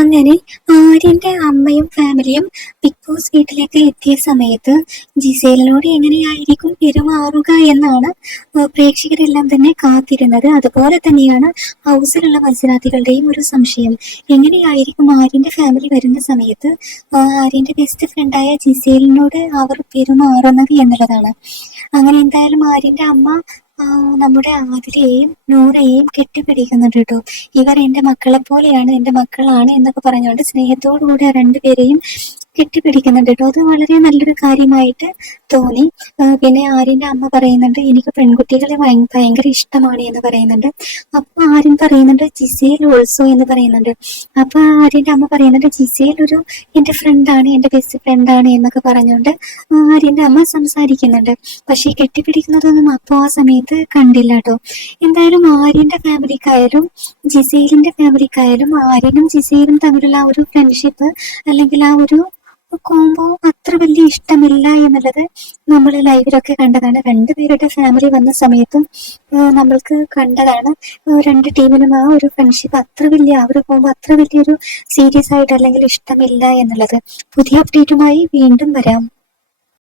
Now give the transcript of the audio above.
അങ്ങനെ ആര്യന്റെ അമ്മയും ഫാമിലിയും ബിഗ് ബോസ് വീട്ടിലേക്ക് എത്തിയ സമയത്ത് ജിസേലിനോട് എങ്ങനെയായിരിക്കും പെരുമാറുക എന്നാണ് പ്രേക്ഷകരെല്ലാം തന്നെ കാത്തിരുന്നത്. അതുപോലെ തന്നെയാണ് ഹൗസിലുള്ള മത്സരാർത്ഥികളുടെയും ഒരു സംശയം. എങ്ങനെയായിരിക്കും ആര്യന്റെ ഫാമിലി വരുന്ന സമയത്ത് ആര്യന്റെ ബെസ്റ്റ് ഫ്രണ്ടായ ജിസേലിനോട് അവർ പെരുമാറുന്നത് എന്നുള്ളതാണ്. അങ്ങനെ എന്തായാലും ആര്യന്റെ അമ്മ നമ്മുടെ ആതിരയെയും നൂറയെയും കെട്ടിപ്പിടിക്കുന്നുണ്ട് കേട്ടോ. ഇവർ എന്റെ മക്കളെ പോലെയാണ്, എന്റെ മക്കളാണ് എന്നൊക്കെ പറഞ്ഞുകൊണ്ട് സ്നേഹത്തോടു കൂടി ആ രണ്ടുപേരെയും കെട്ടിപ്പിടിക്കുന്നുണ്ട് കേട്ടോ. അത് വളരെ നല്ലൊരു കാര്യമായിട്ട് തോന്നി. പിന്നെ ആര്യന്റെ അമ്മ പറയുന്നുണ്ട് എനിക്ക് പെൺകുട്ടികളെ ഭയങ്കര ഇഷ്ടമാണ് എന്ന് പറയുന്നുണ്ട്. അപ്പൊ ആര്യൻ പറയുന്നുണ്ട് ജിസേൽ ഓൾസോ എന്ന് പറയുന്നുണ്ട്. അപ്പൊ ആര്യന്റെ അമ്മ പറയുന്നുണ്ട് ജിസേൽ ഒരു എന്റെ ഫ്രണ്ടാണ്, എന്റെ ബെസ്റ്റ് ഫ്രണ്ടാണ് എന്നൊക്കെ പറഞ്ഞുകൊണ്ട് ആര്യന്റെ അമ്മ സംസാരിക്കുന്നുണ്ട്. പക്ഷെ കെട്ടിപ്പിടിക്കുന്നതൊന്നും അപ്പോ ആ സമയത്ത് കണ്ടില്ല കേട്ടോ. എന്തായാലും ആര്യന്റെ ഫാമിലിക്കായാലും ജിസേലിന്റെ ഫാമിലിക്കായാലും ആര്യനും ജിസേലും തമ്മിലുള്ള ആ ഒരു ഫ്രണ്ട്ഷിപ്പ് അല്ലെങ്കിൽ ആ ഒരു കോംബോ അത്ര വലിയ ഇഷ്ടമില്ല എന്നുള്ളത് നമ്മൾ ലൈവിലൊക്കെ കണ്ടതാണ്. രണ്ടുപേരുടെ ഫാമിലി വന്ന സമയത്തും നമ്മൾക്ക് കണ്ടതാണ്. രണ്ട് ടീമിനും ആ ഒരു ഫ്രണ്ട്ഷിപ്പ് അത്ര വലിയ, ആ ഒരു കോംബോ അത്ര വലിയൊരു സീരിയസ് ആയിട്ട് അല്ലെങ്കിൽ ഇഷ്ടമില്ല എന്നുള്ളത്. പുതിയ അപ്ഡേറ്റുമായി വീണ്ടും വരാം.